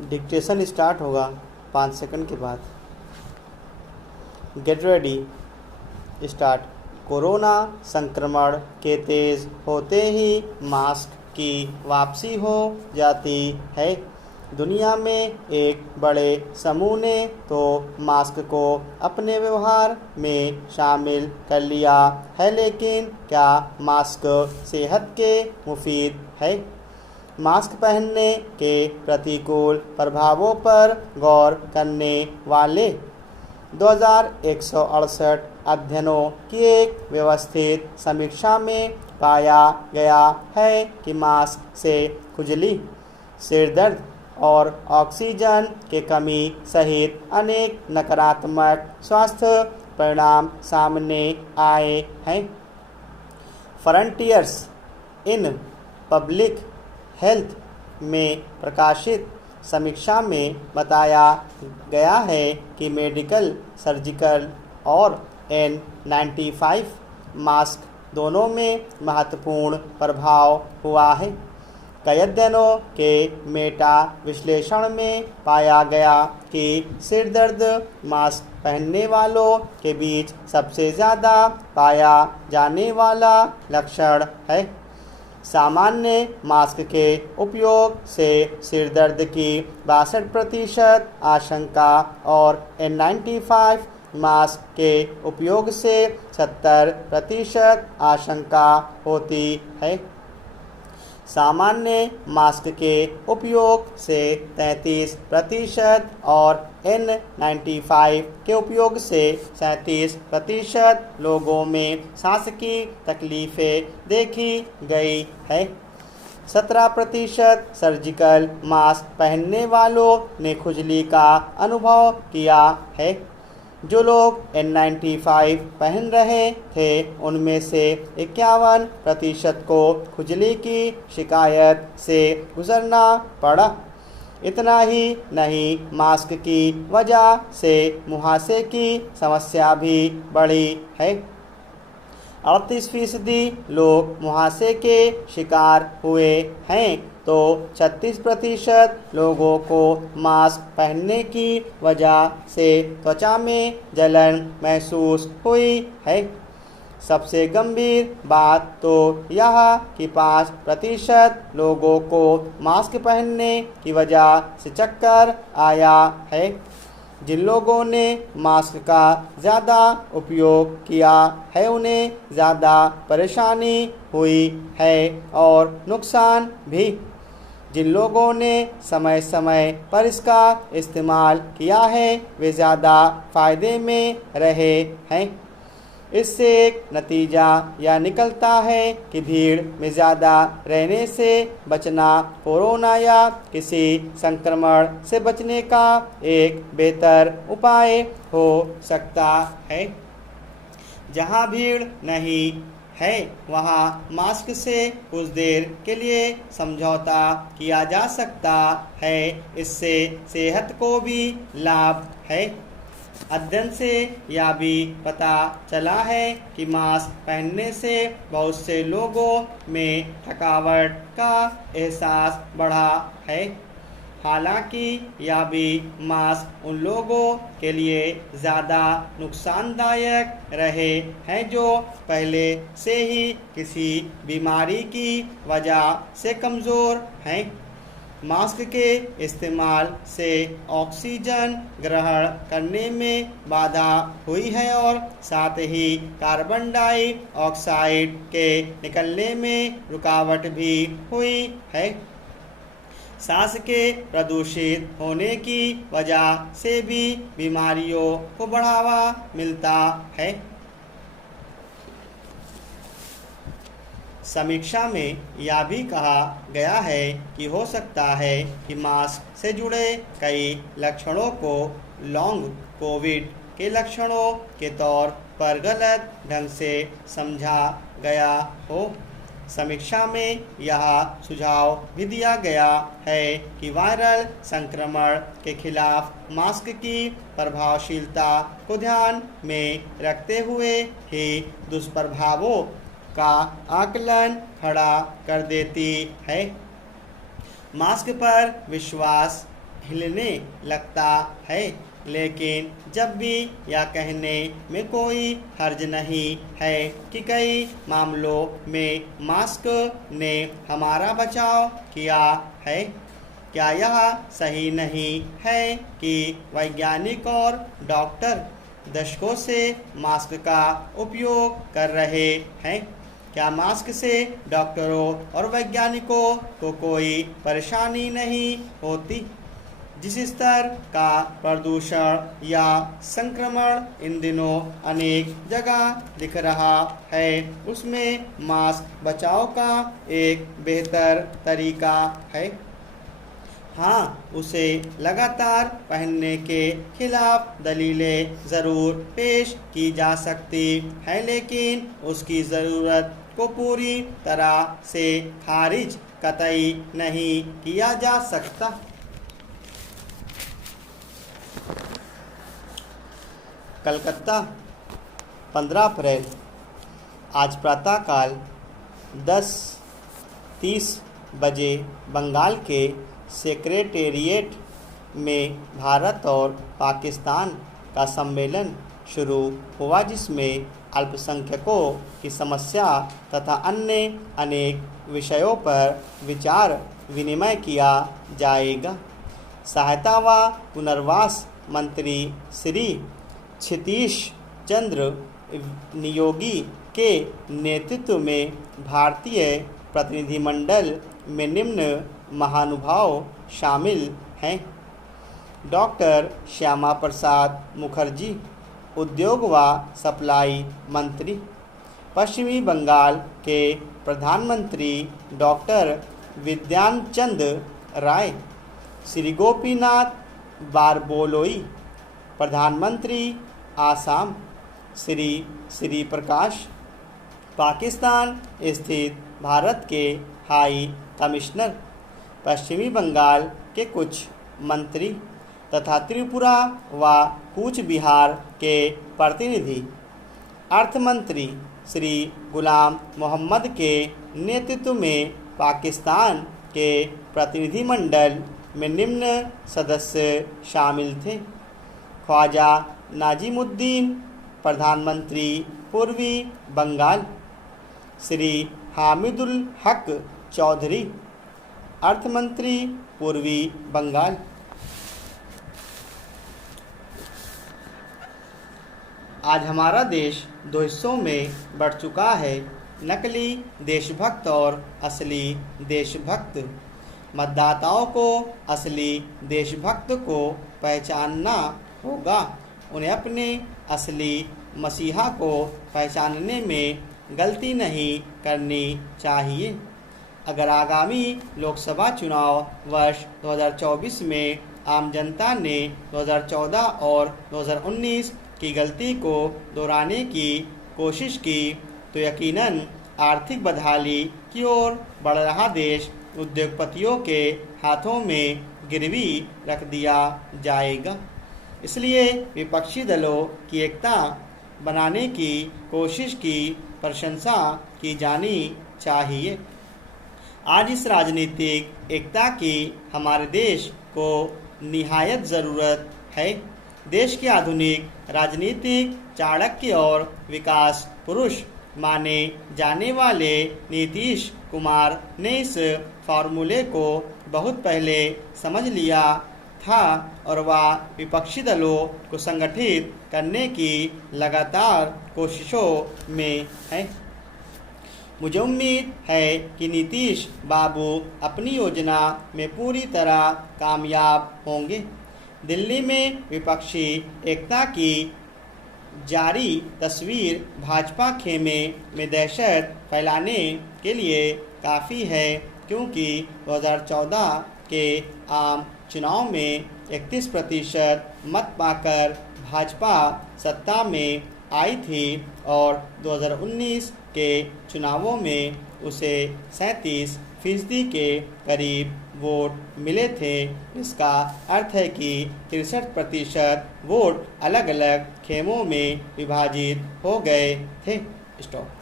Dictation start होगा 5 second के बाद। Get ready, start. कोरोना संक्रमण के तेज होते ही मास्क की वापसी हो जाती है। दुनिया में एक बड़े समूह ने तो मास्क को अपने व्यवहार में शामिल कर लिया है, लेकिन क्या मास्क सेहत के मुफीद है? मास्क पहनने के प्रतिकूल प्रभावों पर गौर करने वाले 2168 अध्ययनों की एक व्यवस्थित समीक्षा में पाया गया है कि मास्क से खुजली, सिरदर्द और ऑक्सीजन की कमी सहित अनेक नकारात्मक स्वास्थ्य परिणाम सामने आए हैं। फ्रंटियर्स इन पब्लिक हेल्थ में प्रकाशित समीक्षा में बताया गया है कि मेडिकल, सर्जिकल और N95 मास्क दोनों में महत्वपूर्ण प्रभाव हुआ है। कई अध्ययनों के मेटा विश्लेषण में पाया गया कि सिरदर्द मास्क पहनने वालों के बीच सबसे ज़्यादा पाया जाने वाला लक्षण है। सामान्य मास्क के उपयोग से सिरदर्द की 62% आशंका और N95 मास्क के उपयोग से 70% आशंका होती है। सामान्य मास्क के उपयोग से 33% और N95 के उपयोग से 37% लोगों में सांस की तकलीफ़ें देखी गई है। 17% सर्जिकल मास्क पहनने वालों ने खुजली का अनुभव किया है। जो लोग N95 पहन रहे थे उनमें से 51% को खुजली की शिकायत से गुजरना पड़ा। इतना ही नहीं, मास्क की वजह से मुहासे की समस्या भी बढ़ी है। 38% लोग मुहासे के शिकार हुए हैं, तो 36% लोगों को मास्क पहनने की वजह से त्वचा में जलन महसूस हुई है। सबसे गंभीर बात तो यह कि 5% लोगों को मास्क पहनने की वजह से चक्कर आया है। जिन लोगों ने मास्क का ज़्यादा उपयोग किया है उन्हें ज़्यादा परेशानी हुई है और नुकसान भी। जिन लोगों ने समय समय पर इसका इस्तेमाल किया है वे ज़्यादा फ़ायदे में रहे हैं। इससे एक नतीजा यह निकलता है कि भीड़ में ज़्यादा रहने से बचना कोरोना या किसी संक्रमण से बचने का एक बेहतर उपाय हो सकता है। जहां भीड़ नहीं है वहां मास्क से कुछ देर के लिए समझौता किया जा सकता है। इससे सेहत को भी लाभ है। अध्ययन से यह भी पता चला है कि मास्क पहनने से बहुत से लोगों में थकावट का एहसास बढ़ा है। हालांकि यह भी मास्क उन लोगों के लिए ज़्यादा नुकसानदायक रहे हैं जो पहले से ही किसी बीमारी की वजह से कमज़ोर हैं। मास्क के इस्तेमाल से ऑक्सीजन ग्रहण करने में बाधा हुई है और साथ ही कार्बन डाइऑक्साइड के निकलने में रुकावट भी हुई है। सांस के प्रदूषित होने की वजह से भी बीमारियों को बढ़ावा मिलता है। समीक्षा में यह भी कहा गया है कि हो सकता है कि मास्क से जुड़े कई लक्षणों को लॉन्ग कोविड के लक्षणों के तौर पर गलत ढंग से समझा गया हो। समीक्षा में यह सुझाव भी दिया गया है कि वायरल संक्रमण के खिलाफ मास्क की प्रभावशीलता को ध्यान में रखते हुए ही दुष्प्रभावों का आकलन खड़ा कर देती है। मास्क पर विश्वास हिलने लगता है, लेकिन जब भी यह कहने में कोई हर्ज नहीं है कि कई मामलों में मास्क ने हमारा बचाव किया है। क्या यह सही नहीं है कि वैज्ञानिक और डॉक्टर दशकों से मास्क का उपयोग कर रहे हैं? क्या मास्क से डॉक्टरों और वैज्ञानिकों को कोई परेशानी नहीं होती? जिस स्तर का प्रदूषण या संक्रमण इन दिनों अनेक जगह दिख रहा है, उसमें मास्क बचाव का एक बेहतर तरीका है। हाँ, उसे लगातार पहनने के खिलाफ दलीलें ज़रूर पेश की जा सकती है, लेकिन उसकी ज़रूरत को पूरी तरह से खारिज कतई नहीं किया जा सकता। कलकत्ता, 15 अप्रैल। आज प्रातःकाल 10:30 बजे बंगाल के सेक्रेटेरिएट में भारत और पाकिस्तान का सम्मेलन शुरू हुआ, जिसमें अल्पसंख्यकों की समस्या तथा अन्य अनेक विषयों पर विचार विनिमय किया जाएगा। सहायता व पुनर्वास मंत्री श्री क्षितीश चंद्र नियोगी के नेतृत्व में भारतीय प्रतिनिधिमंडल में निम्न महानुभाव शामिल हैं: डॉक्टर श्यामा प्रसाद मुखर्जी, उद्योग व सप्लाई मंत्री। पश्चिमी बंगाल के प्रधानमंत्री डॉक्टर विद्याचंद्र राय। श्री गोपीनाथ बारदोलोई, प्रधानमंत्री आसाम। श्री प्रकाश, पाकिस्तान स्थित भारत के हाई कमिश्नर। पश्चिमी बंगाल के कुछ मंत्री तथा त्रिपुरा व कूच बिहार के प्रतिनिधि। अर्थमंत्री श्री गुलाम मोहम्मद के नेतृत्व में पाकिस्तान के प्रतिनिधिमंडल में निम्न सदस्य शामिल थे: ख्वाजा नाजिमुद्दीन, प्रधानमंत्री पूर्वी बंगाल। श्री हामिदुल हक चौधरी, अर्थमंत्री पूर्वी बंगाल। आज हमारा देश दो हिस्सों में बढ़ चुका है: नकली देशभक्त और असली देशभक्त। मतदाताओं को असली देशभक्त को पहचानना होगा। उन्हें अपने असली मसीहा को पहचानने में गलती नहीं करनी चाहिए। अगर आगामी लोकसभा चुनाव वर्ष 2024 में आम जनता ने 2014 और 2019 की गलती को दोहराने की कोशिश की, तो यकीनन आर्थिक बदहाली की ओर बढ़ रहा देश उद्योगपतियों के हाथों में गिरवी रख दिया जाएगा। इसलिए विपक्षी दलों की एकता बनाने की कोशिश की प्रशंसा की जानी चाहिए। आज इस राजनीतिक एकता की हमारे देश को निहायत ज़रूरत है। देश के आधुनिक राजनीतिक चाणक्य और विकास पुरुष माने जाने वाले नीतीश कुमार ने इस फार्मूले को बहुत पहले समझ लिया था और वह विपक्षी दलों को संगठित करने की लगातार कोशिशों में है। मुझे उम्मीद है कि नीतीश बाबू अपनी योजना में पूरी तरह कामयाब होंगे। दिल्ली में विपक्षी एकता की जारी तस्वीर भाजपा खेमे में दहशत फैलाने के लिए काफ़ी है, क्योंकि 2014 के आम चुनाव में 31% मत पाकर भाजपा सत्ता में आई थी और 2019 के चुनावों में उसे 37% के करीब वोट मिले थे। इसका अर्थ है कि 63% वोट अलग अलग खेमों में विभाजित हो गए थे। स्टॉप।